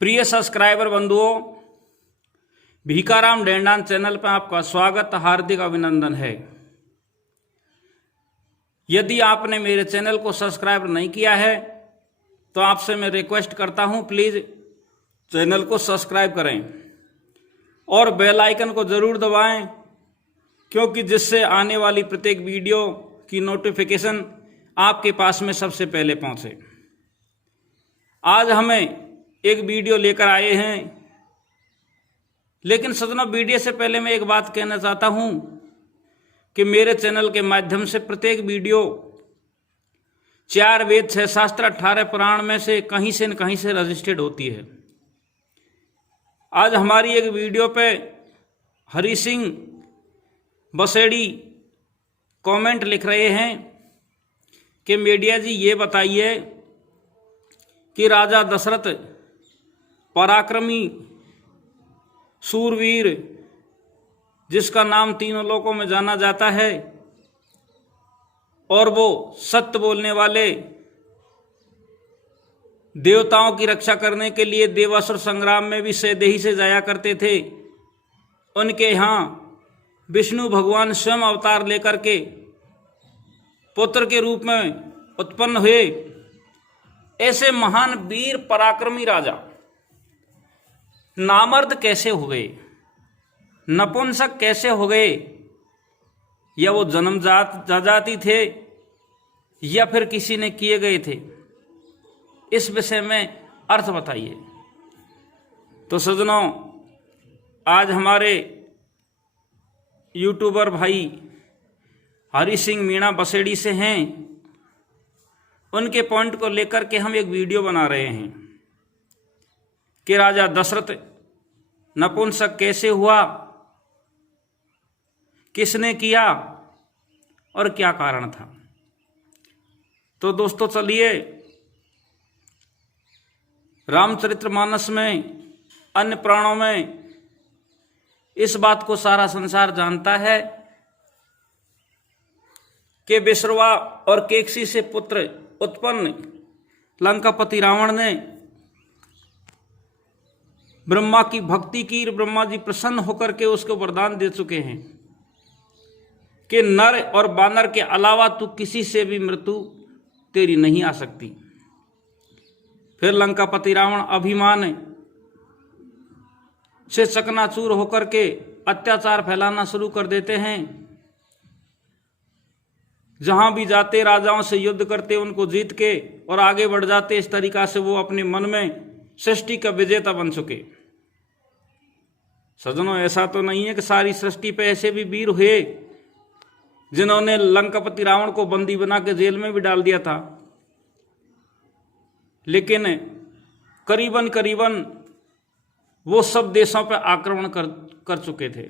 प्रिय सब्सक्राइबर बंधुओं, भीखाराम डेंडान चैनल पर आपका स्वागत, हार्दिक अभिनंदन है। यदि आपने मेरे चैनल को सब्सक्राइब नहीं किया है तो आपसे मैं रिक्वेस्ट करता हूं, प्लीज़ चैनल को सब्सक्राइब करें और बेल आइकन को ज़रूर दबाएं, क्योंकि जिससे आने वाली प्रत्येक वीडियो की नोटिफिकेशन आपके पास में सबसे पहले पहुंचे। आज हमें एक वीडियो लेकर आए हैं, लेकिन सज्जनों, वीडियो से पहले मैं एक बात कहना चाहता हूं कि मेरे चैनल के माध्यम से प्रत्येक वीडियो 4 वेद 6 शास्त्र 18 पुराण में से कहीं से न कहीं से रजिस्टर्ड होती है। आज हमारी एक वीडियो पे हरि सिंह बसेड़ी कमेंट लिख रहे हैं कि मीडिया जी ये बताइए कि राजा दशरथ पराक्रमी सूरवीर, जिसका नाम तीनों लोकों में जाना जाता है, और वो सत्य बोलने वाले, देवताओं की रक्षा करने के लिए देवासुर संग्राम में भी सैदेही से जाया करते थे। उनके यहाँ विष्णु भगवान स्वयं अवतार लेकर के पुत्र के रूप में उत्पन्न हुए। ऐसे महान वीर पराक्रमी राजा नामर्द कैसे हो गए, नपुंसक कैसे हो गए? या वो जन्मजात जाति थे या फिर किसी ने किए गए थे? इस विषय में अर्थ बताइए। तो सज्जनों, आज हमारे यूट्यूबर भाई हरि सिंह मीणा बसेड़ी से हैं, उनके पॉइंट को लेकर के हम एक वीडियो बना रहे हैं कि राजा दशरथ नपुंसक कैसे हुआ, किसने किया और क्या कारण था। तो दोस्तों, चलिए रामचरितमानस में, अन्य पुराणों में इस बात को सारा संसार जानता है कि विश्रवा और केकसी से पुत्र उत्पन्न लंकापति रावण ने ब्रह्मा की भक्ति की। ब्रह्मा जी प्रसन्न होकर के उसको वरदान दे चुके हैं कि नर और बानर के अलावा तू किसी से भी मृत्यु तेरी नहीं आ सकती। फिर लंकापति रावण अभिमान से चकनाचूर होकर के अत्याचार फैलाना शुरू कर देते हैं। जहां भी जाते राजाओं से युद्ध करते, उनको जीत के और आगे बढ़ जाते। इस तरीका से वो अपने मन में सृष्टि का विजेता बन चुके। सज्जनों, ऐसा तो नहीं है कि सारी सृष्टि पे ऐसे भी वीर हुए जिन्होंने लंकापति रावण को बंदी बना के जेल में भी डाल दिया था, लेकिन करीबन करीबन वो सब देशों पर आक्रमण कर चुके थे।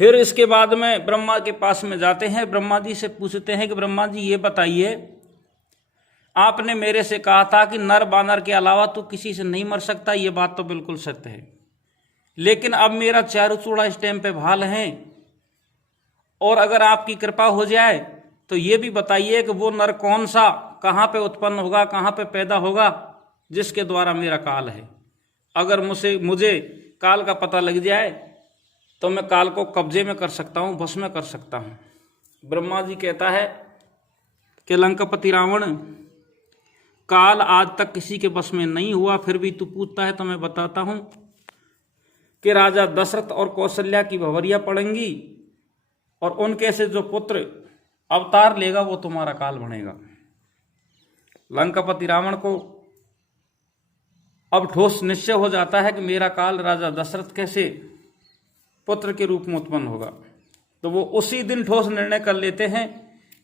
फिर इसके बाद में ब्रह्मा के पास में जाते हैं। ब्रह्मा जी से पूछते हैं कि ब्रह्मा जी ये बताइए, आपने मेरे से कहा था कि नर बानर के अलावा तो किसी से नहीं मर सकता। ये बात तो बिल्कुल सत्य है, लेकिन अब मेरा चारों चूड़ा इस टाइम पे भाल है, और अगर आपकी कृपा हो जाए तो ये भी बताइए कि वो नर कौन सा, कहाँ पे उत्पन्न होगा, कहाँ पे पैदा होगा, जिसके द्वारा मेरा काल है। अगर मुझे काल का पता लग जाए तो मैं काल को कब्जे में कर सकता हूँ, बस में कर सकता हूँ। ब्रह्मा जी कहता है कि लंकापति रावण, काल आज तक किसी के बस में नहीं हुआ, फिर भी तू पूछता है तो मैं बताता हूँ कि राजा दशरथ और कौशल्या की भंवरियाँ पड़ेंगी, और उनके से जो पुत्र अवतार लेगा वो तुम्हारा काल बनेगा। लंकापति रावण को अब ठोस निश्चय हो जाता है कि मेरा काल राजा दशरथ कैसे पुत्र के रूप में उत्पन्न होगा। तो वो उसी दिन ठोस निर्णय कर लेते हैं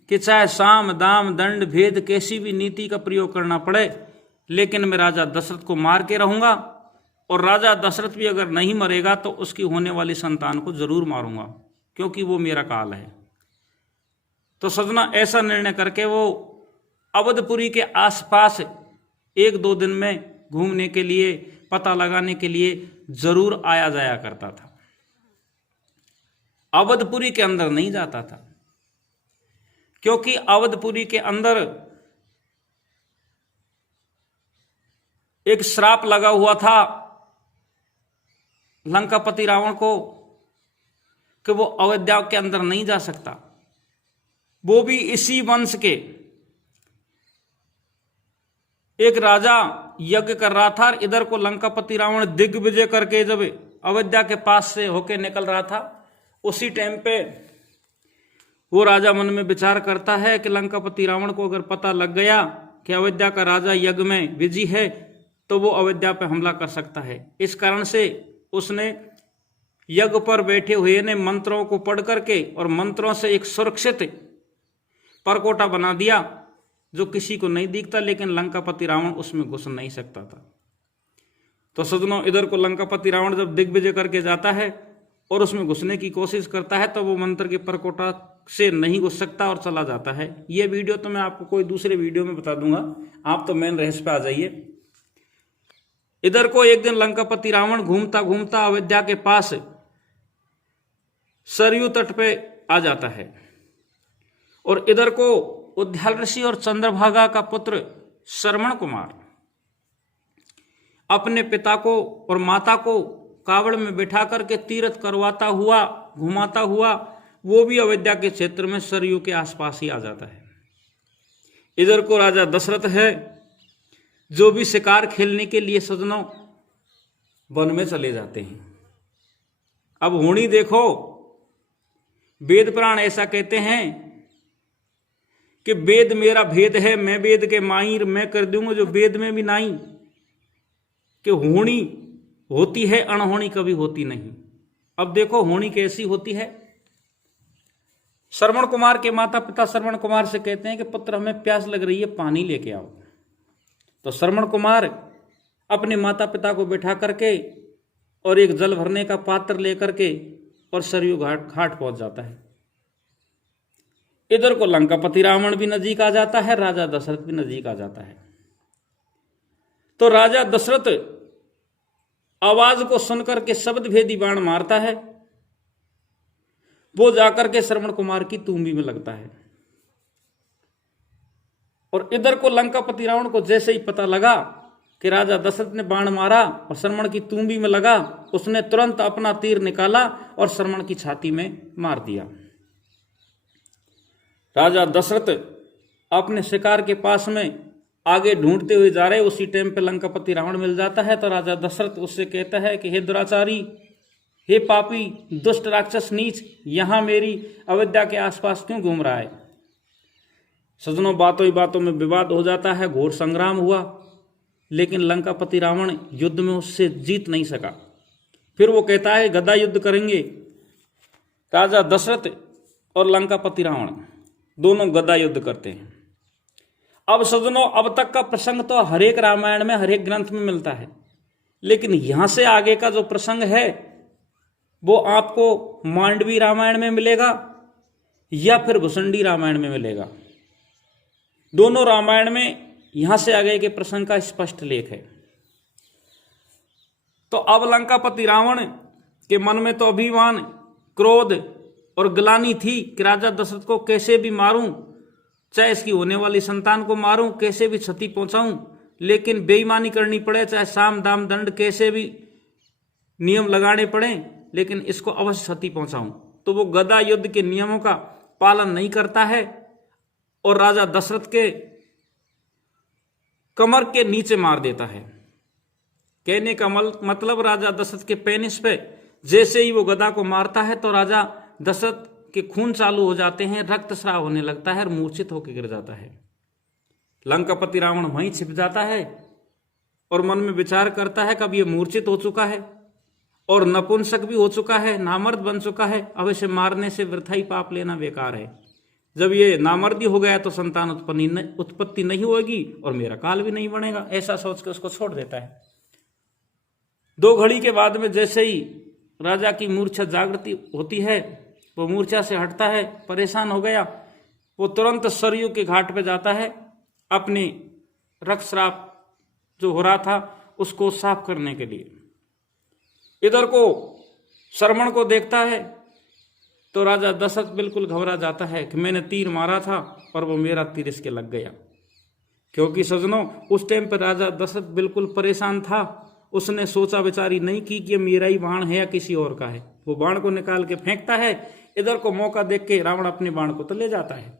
कि चाहे साम दाम दंड भेद कैसी भी नीति का प्रयोग करना पड़े, लेकिन मैं राजा दशरथ को मार के रहूंगा, और राजा दशरथ भी अगर नहीं मरेगा तो उसकी होने वाली संतान को जरूर मारूंगा, क्योंकि वो मेरा काल है। तो सजना, ऐसा निर्णय करके वो अवधपुरी के आसपास 1-2 दिन में घूमने के लिए, पता लगाने के लिए जरूर आया जाया करता था। अवधपुरी के अंदर नहीं जाता था, क्योंकि अवधपुरी के अंदर एक श्राप लगा हुआ था लंकापति रावण को कि वो अयोध्या के अंदर नहीं जा सकता, वो भी इसी वंश के एक राजा यज्ञ कर रहा था। इधर को लंकापति रावण दिग्विजय करके जब अयोध्या के पास से होके निकल रहा था, उसी टाइम पे वो राजा मन में विचार करता है कि लंकापति रावण को अगर पता लग गया कि अयोध्या का राजा यज्ञ में विजयी है तो वो अयोध्या पे हमला कर सकता है। इस कारण से उसने यज्ञ पर बैठे हुए ने मंत्रों को पढ़ करके और मंत्रों से एक सुरक्षित परकोटा बना दिया जो किसी को नहीं दिखता, लेकिन लंकापति रावण उसमें घुस नहीं सकता था। तो सज्जनों, इधर को लंकापति रावण जब दिग्विजय करके जाता है और उसमें घुसने की कोशिश करता है तो वो मंत्र के परकोटा से नहीं घुस सकता और चला जाता है। ये वीडियो तो मैं आपको कोई दूसरे वीडियो में बता दूंगा, आप तो मेन रहस्य पे आ जाइए। इधर को एक दिन लंकापति रावण घूमता घूमता अयोध्या के पास सरयू तट पे आ जाता है और इधर को उद्याल ऋषि और चंद्रभागा का पुत्र श्रवण कुमार अपने पिता को और माता को कावड़ में बैठा करके तीर्थ करवाता हुआ घुमाता हुआ वो भी अयोध्या के क्षेत्र में सरयू के आसपास ही आ जाता है। इधर को राजा दशरथ है जो भी शिकार खेलने के लिए सजनों वन में चले जाते हैं। अब होनी देखो, वेद पुराण ऐसा कहते हैं कि वेद मेरा भेद है, मैं वेद के माहिर, मैं कर दूंगा जो वेद में भी नहीं, कि होनी होती है अनहोनी कभी होती नहीं। अब देखो होनी कैसी होती है। श्रवण कुमार के माता पिता श्रवण कुमार से कहते हैं कि पुत्र हमें प्यास लग रही है, पानी लेके आओ। तो श्रवण कुमार अपने माता पिता को बैठा करके और एक जल भरने का पात्र लेकर के और सरयू घाट पहुंच जाता है। इधर को लंकापति रावण भी नजीक आ जाता है, राजा दशरथ भी नजीक आ जाता है। तो राजा दशरथ आवाज को सुनकर के शब्द भेदी बाण मारता है, वो जाकर के श्रवण कुमार की तूंबी में लगता है। और इधर को लंकापति रावण को जैसे ही पता लगा कि राजा दशरथ ने बाण मारा और श्रवण की तूंबी में लगा, उसने तुरंत अपना तीर निकाला और श्रवण की छाती में मार दिया। राजा दशरथ अपने शिकार के पास में आगे ढूंढते हुए जा रहे, उसी टाइम पे लंकापति रावण मिल जाता है। तो राजा दशरथ उससे कहता है कि हे दुराचारी, हे पापी, दुष्ट राक्षस नीच, यहां मेरी अयोध्या के आसपास क्यों घूम रहा है। सजनों, बातों ही बातों में विवाद हो जाता है, घोर संग्राम हुआ, लेकिन लंकापति रावण युद्ध में उससे जीत नहीं सका। फिर वो कहता है गदा युद्ध करेंगे। राजा दशरथ और लंकापति रावण दोनों गदा युद्ध करते हैं। अब सजनों, अब तक का प्रसंग तो हरेक रामायण में हरेक ग्रंथ में मिलता है, लेकिन यहां से आगे का जो प्रसंग है वो आपको मांडवी रामायण में मिलेगा या फिर भुसंडी रामायण में मिलेगा। दोनों रामायण में यहां से आगे के प्रसंग का स्पष्ट लेख है। तो अब लंकापति रावण के मन में तो अभिमान, क्रोध और ग्लानि थी कि राजा दशरथ को कैसे भी मारूं, चाहे इसकी होने वाली संतान को मारूं, कैसे भी क्षति पहुंचाऊं, लेकिन बेईमानी करनी पड़े, चाहे साम दाम दंड कैसे भी नियम लगाने पड़े, लेकिन इसको अवश्य क्षति पहुंचाऊं। तो वो गदा युद्ध के नियमों का पालन नहीं करता है और राजा दशरथ के कमर के नीचे मार देता है। कहने का मतलब राजा दशरथ के पेनिस पे जैसे ही वो गदा को मारता है तो राजा दशरथ के खून चालू हो जाते हैं, रक्तस्राव होने लगता है और मूर्छित होकर गिर जाता है। लंकापति रावण वहीं छिप जाता है और मन में विचार करता है कब ये मूर्छित हो चुका है और नपुंसक भी हो चुका है, नामर्द बन चुका है, अब इसे मारने से वृथा ही पाप लेना बेकार है। जब ये नामर्दी हो गया तो संतान उत्पत्ति नहीं होगी और मेरा काल भी नहीं बनेगा, ऐसा सोच के उसको छोड़ देता है। 2 घड़ी के बाद में जैसे ही राजा की मूर्छा जागृति होती है, वो मूर्छा से हटता है, परेशान हो गया, वो तुरंत सरयू के घाट पे जाता है अपने रक्तस्राव जो हो रहा था उसको साफ करने के लिए। इधर को श्रवण को देखता है तो राजा दशरथ बिल्कुल घबरा जाता है कि मैंने तीर मारा था और वो मेरा तीर इसके लग गया। क्योंकि सजनों उस टाइम पर राजा दशरथ बिल्कुल परेशान था। उसने सोचा विचारी नहीं की कि ये मेरा ही बाण है या किसी और का है। वो बाण को निकाल के फेंकता है, इधर को मौका देख के रावण अपने बाण को तो ले जाता है।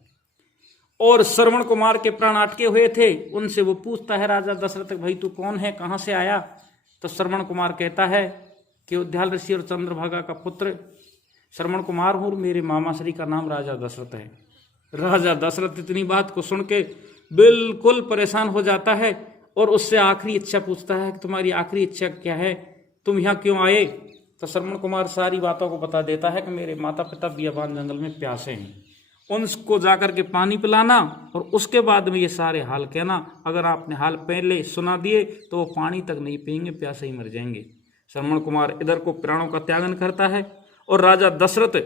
और श्रवण कुमार के प्राण अटके हुए थे, उनसे वो पूछता है राजा दशरथ, भाई तू कौन है, कहाँ से आया? तो श्रवण कुमार कहता है कि उद्याल ऋषि और चंद्रभागा का पुत्र श्रवण कुमार हूँ, मेरे मामा श्री का नाम राजा दशरथ है। राजा दशरथ इतनी बात को सुन के बिल्कुल परेशान हो जाता है और उससे आखिरी इच्छा पूछता है कि तुम्हारी आखिरी इच्छा क्या है, तुम यहाँ क्यों आए? तो श्रवण कुमार सारी बातों को बता देता है कि मेरे माता पिता बियाबान जंगल में प्यासे हैं, उनको जाकर के पानी पिलाना और उसके बाद में ये सारे हाल कहना। अगर आपने हाल पहले सुना दिए तो वो पानी तक नहीं पिएंगे, प्यासे ही मर जाएंगे। श्रवण कुमार इधर को प्राणों का त्यागन करता है और राजा दशरथ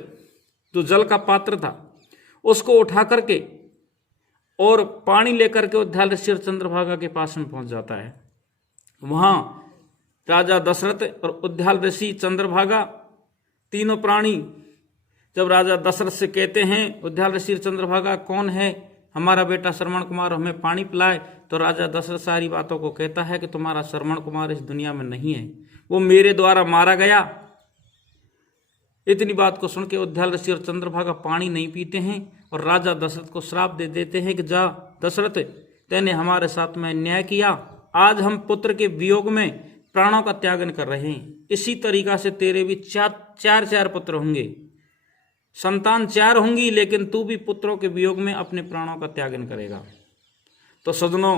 जो जल का पात्र था उसको उठा करके और पानी लेकर के उद्याल ऋषि और चंद्रभागा के पास में पहुंच जाता है। वहां राजा दशरथ और उद्याल ऋषि चंद्रभागा तीनों प्राणी जब राजा दशरथ से कहते हैं, उद्याल ऋषि और चंद्रभागा कौन है, हमारा बेटा श्रवण कुमार हमें पानी पिलाए, तो राजा दशरथ सारी बातों को कहता है कि तुम्हारा श्रवण कुमार इस दुनिया में नहीं है, वो मेरे द्वारा मारा गया। इतनी बात को सुन के उद्याल ऋषि और चंद्रभागा पानी नहीं पीते हैं और राजा दशरथ को श्राप दे देते हैं कि जा दशरथ, तैने हमारे साथ में अन्याय किया, आज हम पुत्र के वियोग में प्राणों का त्यागन कर रहे हैं। इसी तरीका से तेरे भी चार पुत्र होंगे, संतान 4 होंगी, लेकिन तू भी पुत्रों के वियोग में अपने प्राणों का त्यागन करेगा। तो सजनों,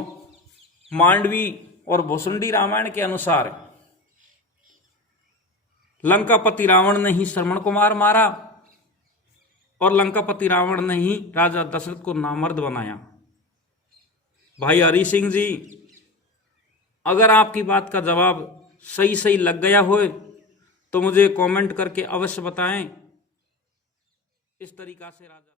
मांडवी और भुसुंडी रामायण के अनुसार लंकापति रावण ने ही श्रवण कुमार मारा और लंकापति रावण ने ही राजा दशरथ को नामर्द बनाया। भाई हरि सिंह जी, अगर आपकी बात का जवाब सही लग गया हो तो मुझे कमेंट करके अवश्य बताएं। इस तरीका से राजा